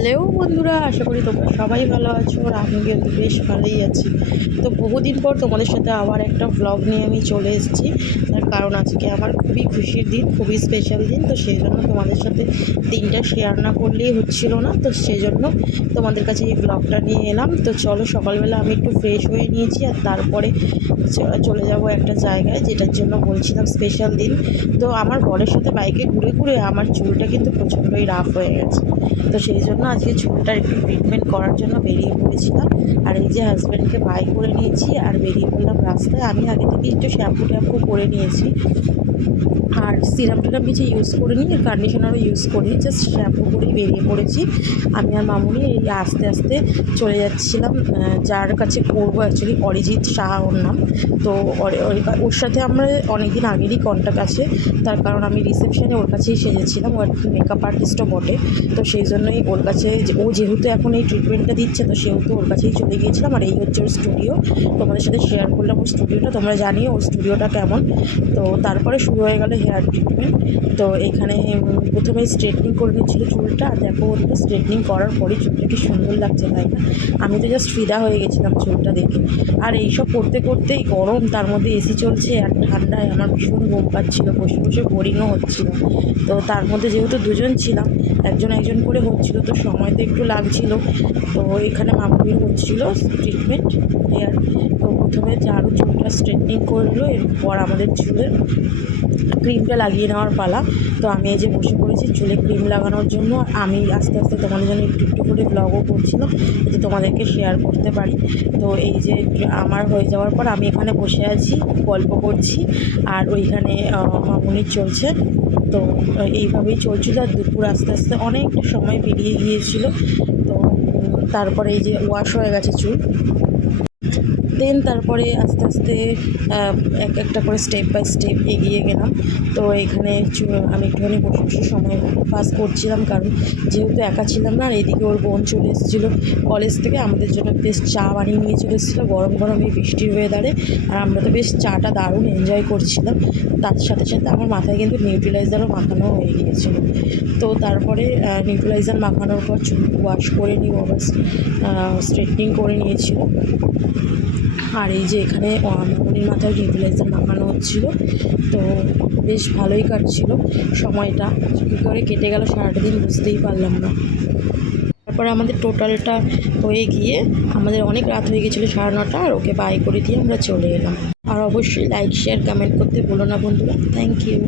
Hello বন্ধুরা, আশা করি তোমরা সবাই ভালো আছো আর আমি কিন্তু বেশ ভালোই আছি। তো বহুদিন পর তোমাদের সাথে আবার একটা ভ্লগ নিয়ে আমি চলে এসেছি। তার কারণ আজকে আমার খুবই খুশির দিন, খুবই স্পেশাল দিন। তো সেই জন্য তোমাদের সাথে দিনটা শেয়ার না করলেই হচ্ছিল না। তো সেই জন্য তোমাদের কাছে এই ভ্লগটা নিয়ে এলাম। তো চলো, সকালবেলা আমি একটু ফ্রেশ হয়ে নিয়েছি আর তারপরে চলে যাব একটা জায়গায়, যেটার জন্য বলছিলাম স্পেশাল দিন। তো আমার বরের সাথে বাইকে ঘুরে ঘুরে আমার চুলটা কিন্তু প্রচণ্ডই রাফ হয়ে গেছে। তো সেই জন্য আজকে চুলটার একটু ট্রিটমেন্ট করার জন্য বেরিয়ে পড়েছিলাম। আর এই যে হাজব্যান্ডকে বাই করে নিয়েছি আর বেরিয়ে পড়লাম রাস্তায়। আমি আগে থেকে একটু শ্যাম্পু করে নিয়েছি, আর সিরাম টিরাম কিছু ইউজ করিনি, আর কন্ডিশনারও ইউজ করিনি, জাস্ট শ্যাম্পু করেই বেরিয়ে পড়েছি। আমি আর মামুনি এই আস্তে আস্তে চলে যাচ্ছিলাম যার কাছে করবো, অ্যাকচুয়ালি অরিজিৎ সাহা ওর নাম। তো ওর সাথে আমরা অনেক দিন আগেরই কন্ট্যাক্ট আছে, তার কারণ আমি রিসেপশানে ওর কাছেই সেজেছিলাম। ও মেকআপ আর্টিস্টও বটে। তো সেই জন্যই ওর কাছে, ও যেহেতু এখন এই ট্রিটমেন্টটা দিচ্ছে, তো সেহেতু ওর কাছেই চলে গিয়েছিলাম। আর এই হচ্ছে ওর স্টুডিও, তোমাদের সাথে শেয়ার করলাম ওর স্টুডিওটা। তোমরা জানিও ওর স্টুডিওটা কেমন। তো তারপরে শুরু হয়ে গেল হেয়ার ট্রিটমেন্ট। তো এখানে প্রথমে স্ট্রেটনিং করে নিচ্ছিলো চুলটা। আর দেখো, ওটা স্ট্রেটনিং করার পরই চুলটা কি সুন্দর লাগছে, তাই না? আমি তো জাস্ট ফিদা হয়ে গেছিলাম চুলটা দেখে। আর এইসব করতে করতেই গরম, তার মধ্যে এসি চলছে আর ঠান্ডায় আমার ভীষণ ঘুম পাচ্ছিলো, বসে বসে বোরিংও হচ্ছিলো। তো তার মধ্যে যেহেতু দুজন ছিলাম, একজন করে হচ্ছিলো, তো সময় তো একটু লাগছিলো। তো এখানে মামুনির হচ্ছিলো ট্রিটমেন্ট হেয়ার। তো প্রথমে ঝাড়ু চুলটা স্ট্রেটনিং করলো, এরপর আমাদের চুলের ক্রিমটা লাগিয়ে নেওয়ার পালা। তো আমি এই যে বসে পড়েছি চুলে ক্রিম লাগানোর জন্য। আমি আস্তে আস্তে তোমাদের জন্য একটু একটু করে ব্লগও করছিলাম, যাতে তোমাদেরকে শেয়ার করতে পারি। তো এই যে আমার হয়ে যাওয়ার পর আমি এখানে বসে আছি, গল্প করছি, আর ওইখানে মামুনির চলছে। তো এইভাবেই চলছিল। আর দুপুর আস্তে আস্তে অনেকটা সময় পেরিয়ে গিয়েছিল। তো তারপরে এই যে ওয়াশ হয়ে গেছে চুল। দেন তারপরে আস্তে আস্তে এক একটা করে স্টেপ বাই স্টেপ এগিয়ে গেলাম। তো এখানে আমি একটুখানি বসে বসে সময় পাস করছিলাম, কারণ যেহেতু একা ছিলাম না। আর এদিকে ওর বোন চলে এসেছিলো কলেজ থেকে, আমাদের জন্য বেশ চা বানিয়ে নিয়ে চলে এসেছিলো গরম গরম এই বৃষ্টির ওয়েদারে। আর আমরা তো বেশ চাটা দারুণ এনজয় করছিলাম। তার সাথে সাথে আমার মাথায় কিন্তু নিউট্রিলাইজারও মাখানো হয়ে গিয়েছিলো। তো তারপরে নিউট্রিলাইজার মাখানোর পর চুল ওয়াশ করে নিই, আবার স্ট্রেটনিং করে নিয়েছিল। আর এই যে এখানে মামুনির মাথায় নিউট্রিলাইজার মাখানো হচ্ছিলো। তো বেশ ভালোই কাটছিল সময়টা, কী করে কেটে গেল সারাটা দিন বুঝতেই পারলাম না। তারপরে আমাদের টোটালটা হয়ে গিয়ে আমাদের অনেক রাত হয়ে গেছিলো, 9:30। আর ওকে বাই করে দিয়ে আমরা চলে এলাম। আর অবশ্যই লাইক শেয়ার কমেন্ট করতে ভুলো না বন্ধুরা। Thank you.